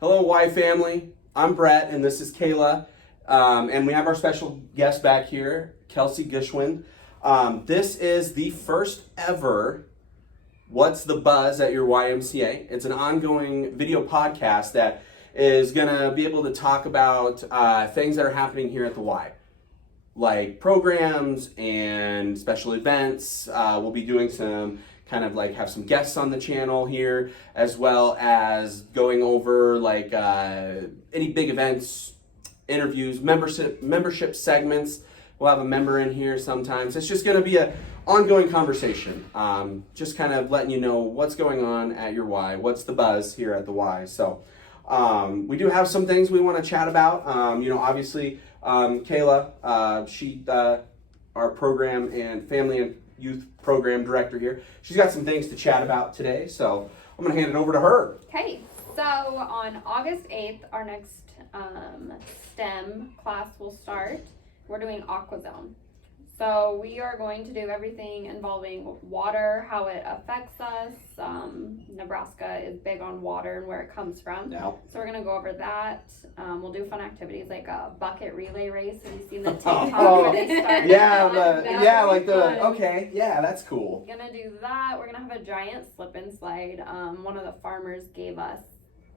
Hello, Y family. I'm Brett, and this is Kayla. And we have our special guest back here, Kelsey Gishwin. This is the first ever What's the Buzz at Your YMCA. It's an ongoing video podcast that is going to be able to talk about things that are happening here at the Y, like programs and special events. We'll be doing some kind of like have some guests on the channel here, as well as going over like any big events, interviews, membership segments. We'll have a member in here sometimes. It's just going to be an ongoing conversation. Just kind of letting you know what's going on at your Y, what's the buzz here at the Y. So we do have some things we want to chat about. Obviously, Kayla, she our program and family and youth program director here. She's got some things to chat about today, so I'm going to hand it over to her. Okay, so on August 8th, our next STEM class will start. We're doing AquaZone. So we are going to do everything involving water, how it affects us. Nebraska is big on water and where it comes from. Yeah. So we're going to go over that. We'll do fun activities like a bucket relay race. Have you seen the TikTok where they start? Okay, yeah, that's cool. We're going to do that. We're going to have a giant slip and slide. One of the farmers gave us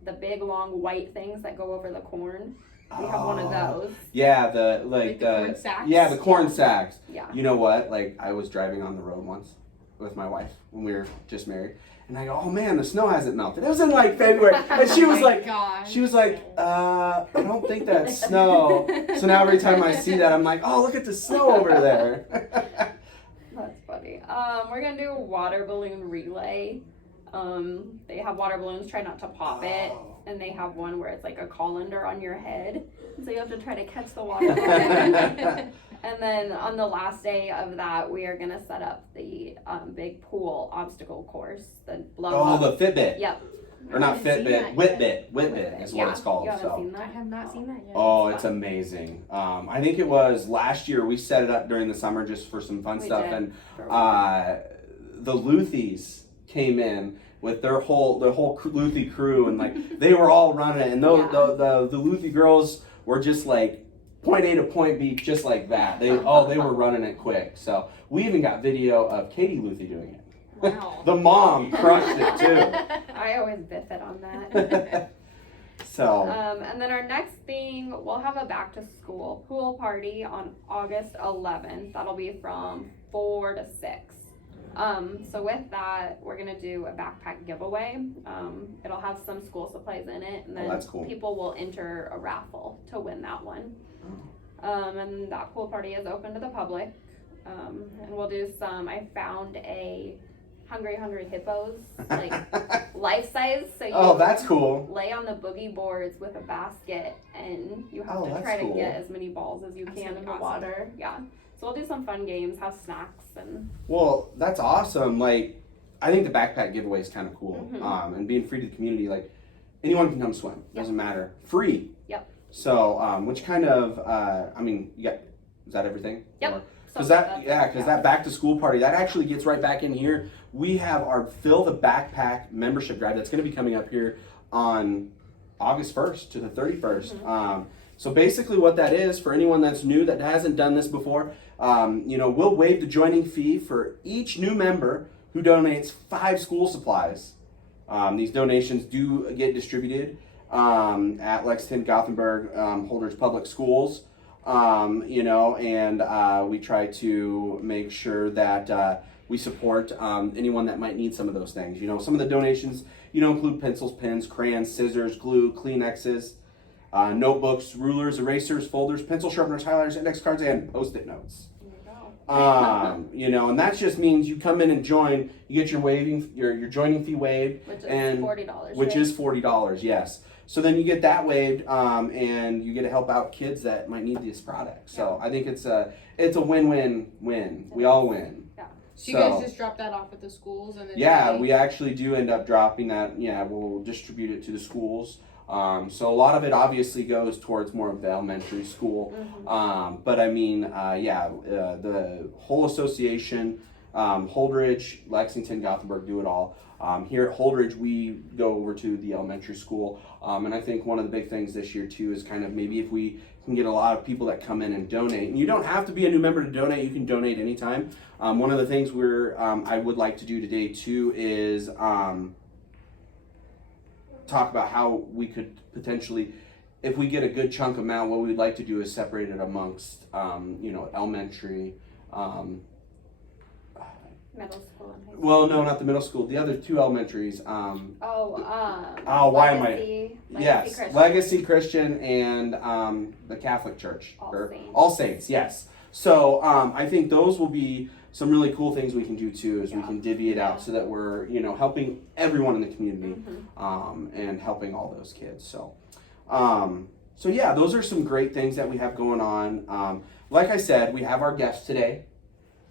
the big long white things that go over the corn. We have one of those. Yeah, the corn sacks? Yeah, the corn sacks. Yeah. You know what? Like, I was driving on the road once with my wife when we were just married, and I go, "Oh man, the snow hasn't melted." It was in like February, and she was I don't think that's snow. So now every time I see that, I'm like, "Oh, look at the snow over there." That's funny. We're gonna do a water balloon relay. They have water balloons. Try not to pop it. And they have one where it's like a colander on your head, so you have to try to catch the water. And then on the last day of that, we are gonna set up the big pool obstacle course. The Fitbit. Yep. Or not Fitbit, Whitbit is what it's called. You haven't seen that? I have not seen that yet. Oh, it's amazing. I think it was last year we set it up during the summer just for some fun stuff, and the Luthies came in with the whole Luthi crew, and like they were all running it, and the Luthi girls were just like point A to point B just like that. They were running it quick. So we even got video of Katie Luthi doing it. Wow. The mom crushed it too. I always biff it on that. So and then our next thing, we'll have a back to school pool party on August 11th. That'll be from 4 to 6. So with that, we're gonna do a backpack giveaway. It'll have some school supplies in it, and then that's cool. People will enter a raffle to win that one. And that pool party is open to the public. And we'll do some. I found a Hungry Hippos, like life size. So you that's cool. Lay on the boogie boards with a basket, and you have to try to get as many balls as you can in the water. Yeah. So we'll do some fun games, have snacks, and. Well, that's awesome. Like, I think the backpack giveaway is kind of cool. Mm-hmm. And being free to the community, like anyone can come swim. Doesn't matter. Free. Yep. So, which kind of, is that everything? Yep. Because that back to school party, that actually gets right back in here. We have our Fill the Backpack membership drive that's going to be coming up here on August 1st to the 31st. Mm-hmm. So basically what that is, for anyone that's new that hasn't done this before, we'll waive the joining fee for each new member who donates 5 school supplies. These donations do get distributed at Lexington, Gothenburg, Holders Public Schools. And we try to make sure that we support anyone that might need some of those things. Some of the donations, include pencils, pens, crayons, scissors, glue, Kleenexes, notebooks, rulers, erasers, folders, pencil sharpeners, highlighters, index cards, and Post-it notes. And that just means you come in and join, you get your joining fee waived. Which is $40. Which is $40, yes. So then you get that waived, and you get to help out kids that might need this product. So I think it's a win-win-win. We all win. Yeah. So you guys just drop that off at the schools? And then we actually do end up dropping that. Yeah, we'll distribute it to the schools. So a lot of it obviously goes towards more of the elementary school. Mm-hmm. But I mean, the whole association Holdridge, Lexington, Gothenburg do it all. Here at Holdridge, we go over to the elementary school, and I think one of the big things this year too is kind of maybe if we can get a lot of people that come in and donate. And you don't have to be a new member to donate; you can donate anytime. One of the things I would like to do today too is talk about how we could potentially, if we get a good chunk amount, what we'd like to do is separate it amongst, elementary. Middle school and high school. Well, no, not the middle school. The other two elementaries. Why am I? Yes, Christian. Legacy Christian and the Catholic Church. All Saints. Yes. So I think those will be some really cool things we can do too, is we can divvy it out so that we're helping everyone in the community, and helping all those kids. So, yeah, those are some great things that we have going on. Like I said, we have our guest today,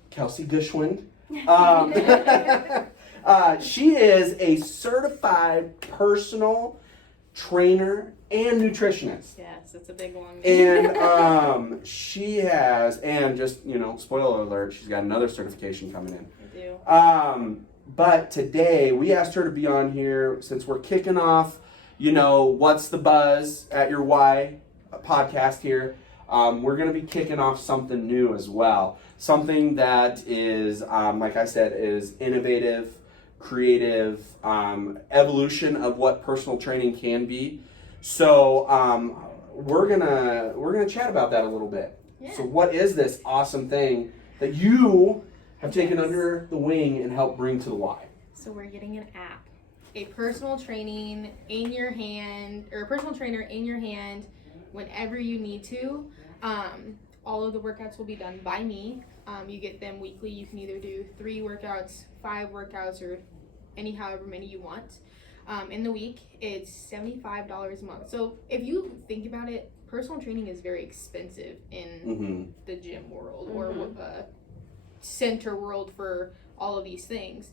Kelsey Gushwind. She is a certified personal trainer and nutritionist. Yes, it's a big one. And she has, and just, spoiler alert, she's got another certification coming in. I do. But today we asked her to be on here since we're kicking off, What's the Buzz at Your Y podcast here. We're going to be kicking off something new as well. Something that is, like I said, is innovative, creative, evolution of what personal training can be. So we're gonna chat about that a little bit. Yeah. So what is this awesome thing that you have taken under the wing and helped bring to the Y? So we're getting an app, a personal training in your hand, or a personal trainer in your hand whenever you need to. All of the workouts will be done by me. You get them weekly. You can either do 3 workouts, 5 workouts, or however many you want. In the week, it's $75 a month. So if you think about it, personal training is very expensive in the gym world or center world for all of these things.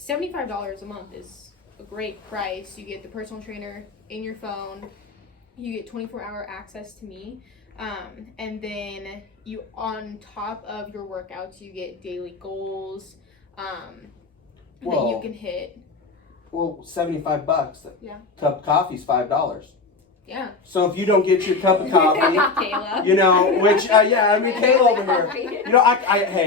$75 a month is a great price. You get the personal trainer in your phone. You get 24-hour access to me. And then you, on top of your workouts, you get daily goals that you can hit. Well, $75. Yeah. Cup of coffee's $5. Yeah. So if you don't get your cup of coffee, Kayla. which Kayla over here.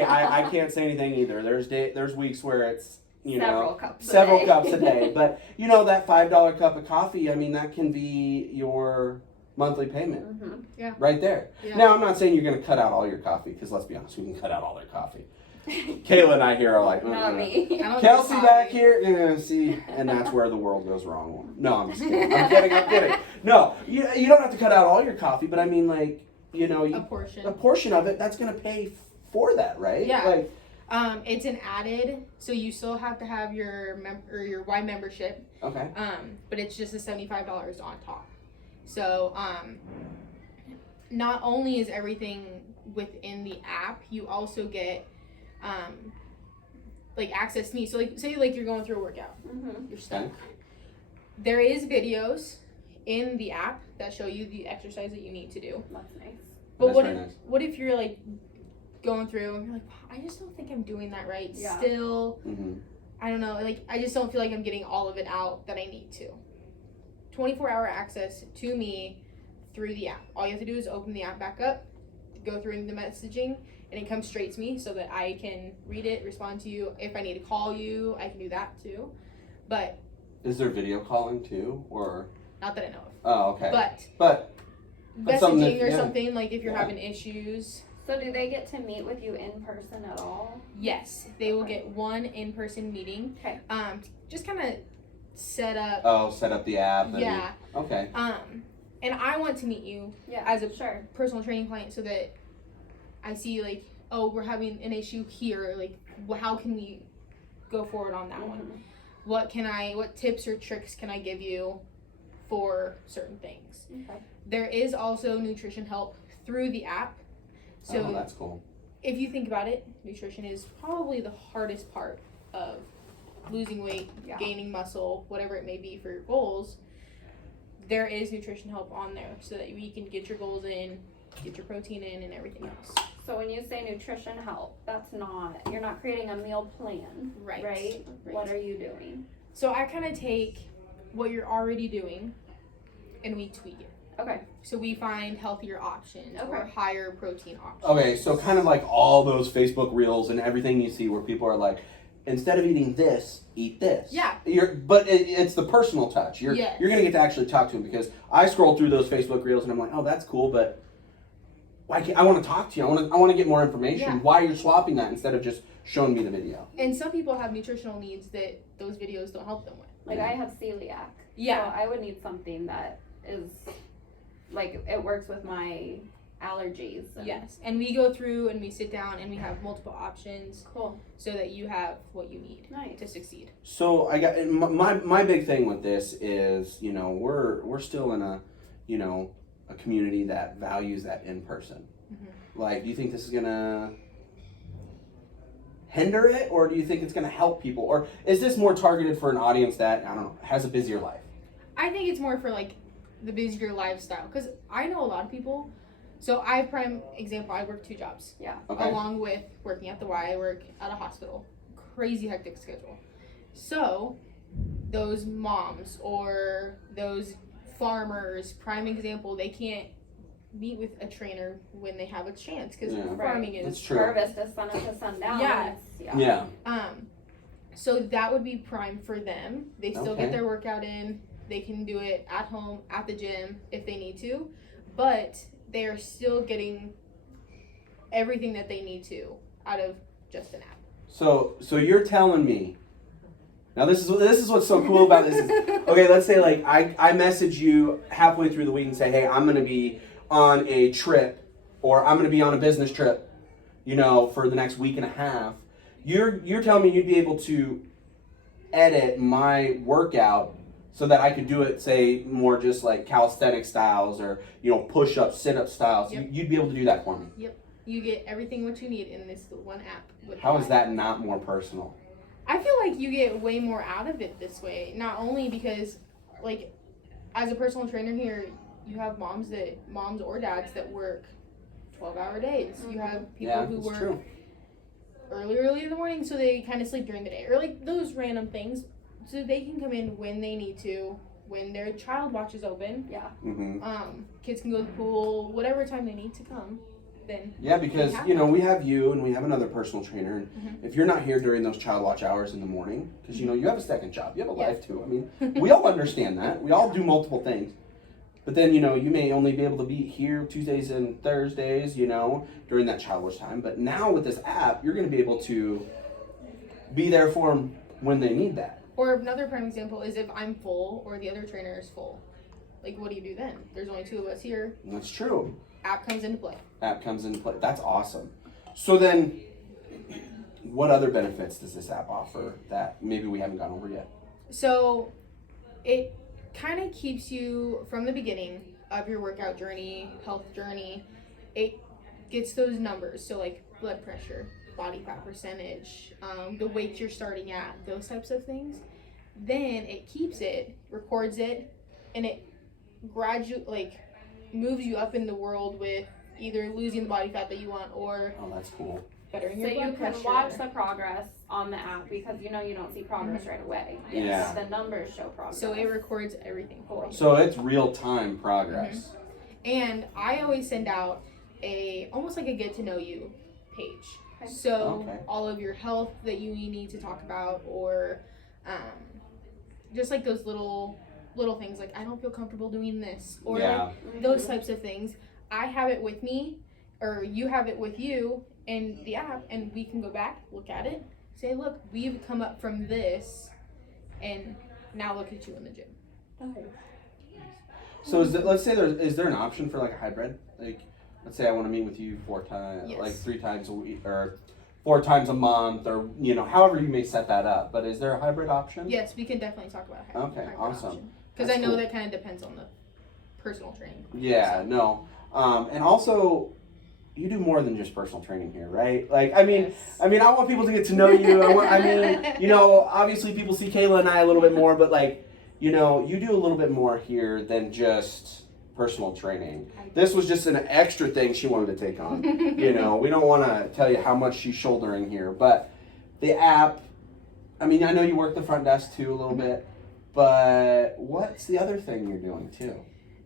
I can't say anything either. There's weeks where it's several cups a day. But that $5 cup of coffee, that can be your monthly payment. Yeah. Right there. Yeah. Now I'm not saying you're going to cut out all your coffee, because let's be honest, we can cut out all their coffee. Kayla and I here are like, not me. Kelsey back here, see, and that's where the world goes wrong. No, I'm just kidding. I'm kidding. No, you don't have to cut out all your coffee, but a portion of it, that's going to pay for that, right? Yeah. It's an added, so you still have to have your your Y membership. Okay. But it's just the $75 on top. So, not only is everything within the app, you also get access to me. So say you're going through a workout, you're stuck. Okay. There is videos in the app that show you the exercise that you need to do. That's nice. But what if you're going through and you're like, I just don't think I'm doing that right. Yeah. Still, I don't know, I just don't feel like I'm getting all of it out that I need to. 24-hour access to me through the app. All you have to do is open the app back up, go through the messaging, and it comes straight to me so that I can read it, respond to you. If I need to call you, I can do that too. But is there video calling too, or? Not that I know of. Oh, okay. But messaging or something, something, if you're having issues. So do they get to meet with you in person at all? Yes, they will get one in-person meeting. Okay. Just kind of set up. Oh, set up the app. Yeah. Okay. And I want to meet you as a personal training client so that I see we're having an issue here. How can we go forward on that one? What tips or tricks can I give you for certain things? Okay. There is also nutrition help through the app. So that's cool. If you think about it, nutrition is probably the hardest part of losing weight, gaining muscle, whatever it may be for your goals. There is nutrition help on there so that you can get your goals in get your protein in and everything else. So when you say nutrition help, you're not creating a meal plan, right? What are you doing? So I kind of take what you're already doing and we tweak it. Okay. So we find healthier options or higher protein options. Okay, so kind of like all those Facebook reels and everything you see where people are like, instead of eating this, eat this. Yeah. But it's the personal touch. You're gonna get to actually talk to them, because I scroll through those Facebook reels and I'm like, oh, that's cool, but why can't I want to talk to you? I want to get more information. Why you're swapping that instead of just showing me the video? And some people have nutritional needs that those videos don't help them with. Like I have celiac. Yeah. So I would need something that is like it works with my allergies. Yes, and we go through and we sit down and we have multiple options. Cool. So that you have what you need to succeed. So I got my big thing with this is, we're still in a community that values that in person. Mm-hmm. Like, do you think this is gonna hinder it, or do you think it's gonna help people, or is this more targeted for an audience that has a busier life? I think it's more for like the busier lifestyle, because I know a lot of people. So prime example, I work 2 jobs. Yeah. Okay. Along with working at the Y, I work at a hospital. Crazy hectic schedule. So those moms or those farmers, prime example, they can't meet with a trainer when they have a chance, because farming is harvest is sun up to sundown. Yeah. So that would be prime for them. They still get their workout in. They can do it at home, at the gym if they need to, but they are still getting everything that they need to out of just an app. So you're telling me, now this is what's so cool about this is, okay, let's say like I message you halfway through the week and say, hey, I'm gonna be on a trip, or I'm gonna be on a business trip, for the next week and a half. You're telling me you'd be able to edit my workout so that I could do it, say, more just like calisthenic styles, or push-up, sit-up styles. Yep. You'd be able to do that for me. Yep. You get everything what you need in this one app. How is that not more personal? I feel like you get way more out of it this way. Not only because, like, as a personal trainer here, you have moms or dads that work 12-hour days. Mm-hmm. You have people who work early in the morning, so they kind of sleep during the day, or like those random things. So they can come in when they need to, when their child watch is open. Yeah. Mm-hmm. Kids can go to the pool, whatever time they need to come. Then because we have you and we have another personal trainer, and if you're not here during those child watch hours in the morning, because you have a second job, you have a life too. I mean, we all understand that. We all do multiple things, but then you may only be able to be here Tuesdays and Thursdays, during that child watch time. But now with this app, you're going to be able to be there for them when they need that. Or another prime example is if I'm full or the other trainer is full. Like, what do you do then? There's only 2 of us here. That's true. App comes into play. That's awesome. So then, what other benefits does this app offer that maybe we haven't gone over yet? So, it kind of keeps you from the beginning of your workout journey, health journey. It gets those numbers. So, like blood pressure, body fat percentage, the weight you're starting at, those types of things. Then it keeps it, records it, and it gradually moves you up in the world with either losing the body fat that you want, or that's cool. Bettering your blood pressure. So you can watch the progress on the app, because you don't see progress right away. Yeah. The numbers show progress. So it records everything for you. So it's real-time progress. And I always send out almost like a get to know you page. So all of your health that you need to talk about, or just like those little things, like I don't feel comfortable doing this, or like those types of things. I have it with me, or you have it with you in the app, and we can go back, look at it, say, look, we've come up from this, and now look at you in the gym. So let's say is there an option for like a hybrid? Like, let's say I want to meet with you 4 times, like 3 times a week, or 4 times a month, or however you may set that up. But is there a hybrid option? Yes, we can definitely talk about hybrid. Okay, awesome. Because I know that kind of depends on the personal training. Yeah, no. And also, you do more than just personal training here, right? Like, I mean, I want people to get to know you. Obviously people see Kayla and I a little bit more, but like, you do a little bit more here than just personal training. This was just an extra thing she wanted to take on. You know, we don't want to tell you how much she's shouldering here, but the app, I mean, I know you work the front desk too a little bit, but what's the other thing you're doing too?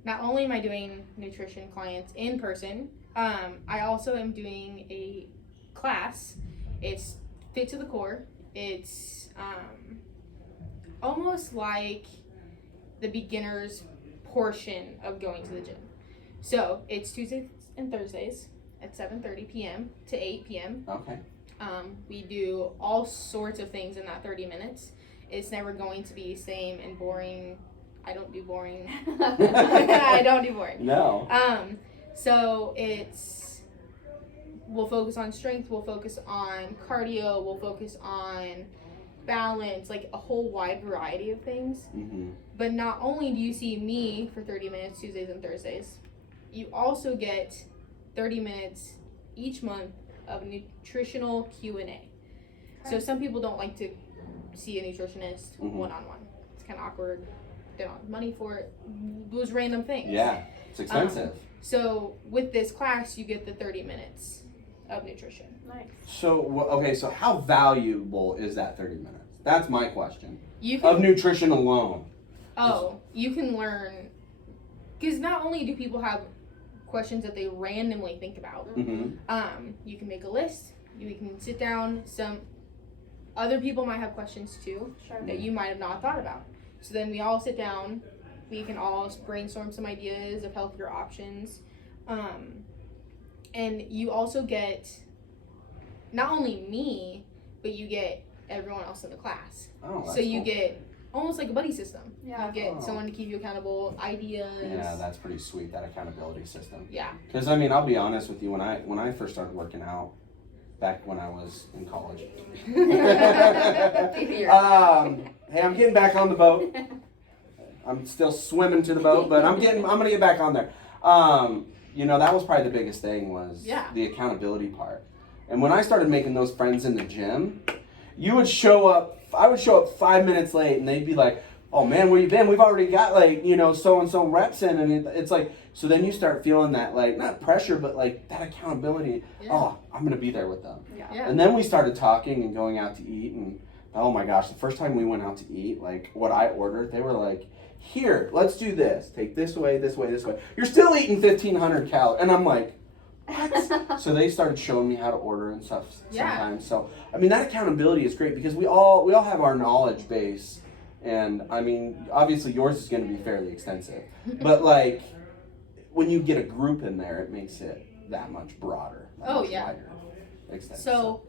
Not only am I doing nutrition clients in person, I also am doing a class. It's fit to the core. It's almost like the beginner's portion of going to the gym. So it's Tuesdays and Thursdays at 7:30 p.m. to 8 p.m. Okay. We do all sorts of things in that 30 minutes. It's never going to be same and boring. I don't do boring. I don't do boring. No. So we'll focus on strength, we'll focus on cardio, we'll focus on balance, like a whole wide variety of things. Mm-hmm. But not only do you see me for 30 minutes Tuesdays and Thursdays, you also get 30 minutes each month of nutritional Q&A. Okay. So some people don't like to see a nutritionist one-on-one. It's kind of awkward. They don't have money for it. Those random things. Yeah, it's expensive. So with this class, you get the 30 minutes of nutrition. Nice. So, okay, so how valuable is that 30 minutes? That's my question. You can, of nutrition alone. Oh, you can learn, because not only do people have questions that they randomly think about, you can make a list, you can sit down, some other people might have questions too, that you might have not thought about. So then we all sit down, we can all brainstorm some ideas of healthier options. And you also get not only me, but you get everyone else in the class. Oh, that's so you cool. get almost like a buddy system. Yeah. You get someone to keep you accountable, ideas. Yeah, that's pretty sweet, that accountability system. Yeah. Because, I mean, I'll be honest with you, when I first started working out, back when I was in college. Hey, I'm getting back on the boat. I'm still swimming to the boat, but I'm gonna get back on there. You know, that was probably the biggest thing was the accountability part. And when I started making those friends in the gym, I would show up 5 minutes late and they'd be like, oh man, where you been? We've already got like, you know, so-and-so reps in. And it's like, so then you start feeling that like, not pressure, but like that accountability. Yeah. Oh, I'm going to be there with them. Yeah. And then we started talking and going out to eat. And oh my gosh, the first time we went out to eat, like what I ordered, they were like, here, let's do this. Take this way, this way, this way. You're still eating 1,500 calories. And I'm like, what? So they started showing me how to order and stuff sometimes. So, I mean, that accountability is great because we all have our knowledge base. And, I mean, obviously yours is going to be fairly extensive. But, like, when you get a group in there, it makes it that much broader. Wider, extensive. So,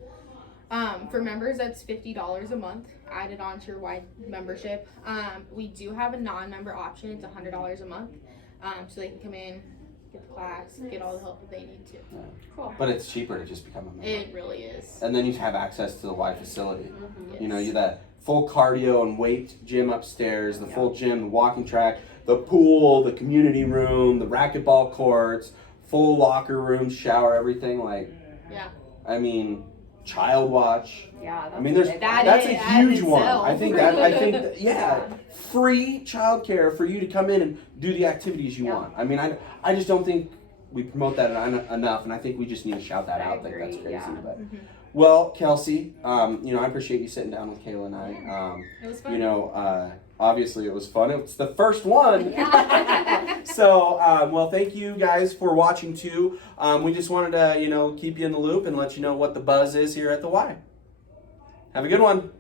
for members, that's $50 a month added onto your wide membership. We do have a non-member option. It's $100 a month. So they can come in, get the class, get all the help that they need to. Yeah. Cool. But it's cheaper to just become a member. It really is. And then you have access to the Y facility. Yes. You know, you that full cardio and weight gym upstairs, the full gym, the walking track, the pool, the community room, the racquetball courts, full locker room, shower, everything. Like, I mean, child watch. Yeah, I mean, that's a huge one. I think free childcare for you to come in and do the activities you want. I mean, I just don't think we promote that enough, and I think we just need to shout that out. I think that's crazy. Yeah. But well, Kelsey, you know, I appreciate you sitting down with Kayla and I. It was fun. You know, obviously it was fun. It's the first one. Yeah. So, well, thank you guys for watching too. We just wanted to, you know, keep you in the loop and let you know what the buzz is here at the Y. Have a good one.